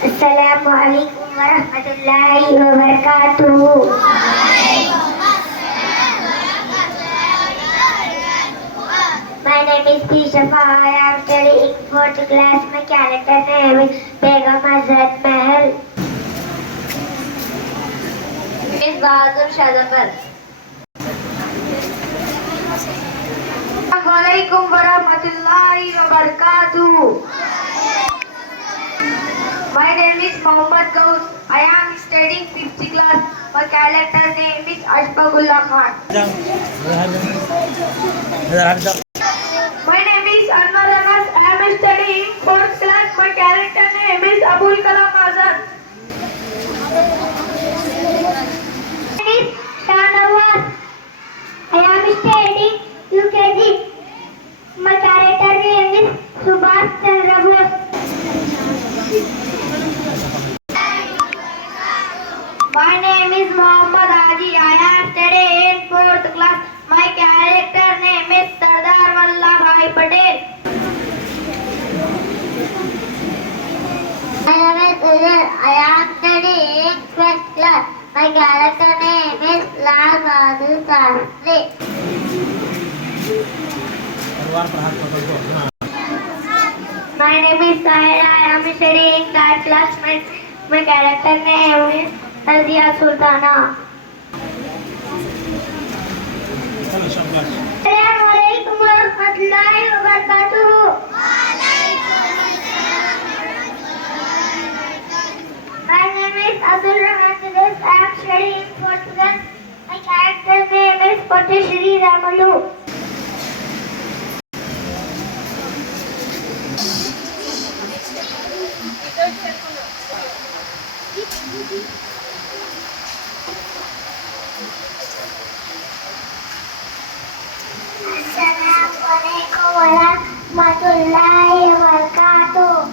Assalamualaikum warahmatullahi wabarakatuh. My name is Tishafa. I am studying fourth class. My character name is Begum Hazrat Mahal. Miss Bahadur Shadafar. Assalamualaikum warahmatullahi wabarakatuh. My name is Mohammad Ghaus. I am studying 5th class. My character name is Ashfaqullah Khan. My name is Anwar Anas. I am studying 4th class. My character name is Abul Kalam Azad. My name is Shahnawaz. I am studying UKG. My character name is Subhash Chandra Bose. My name is Muhammad Haji. I am studying 4th class. My character name is Sardar Vallabhbhai Patel. My name is Uzair. I am studying 12th class. My character name is Lal Bahadur Shastri. My name is Sahira. I am studying 3rd class. My character name is Razia Sultana. Assalamualaikum warahmatullahi wabarakatuh. My name is Abdul Rahman Idris. I am studying 4th class. My character name is Poteshri Ramalu. Assalamualaikum warahmatullahi wabarakatuh.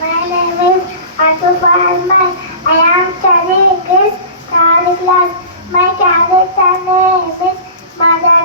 My name is Atuf Ahmad. I am studying this third class. My character name is Mother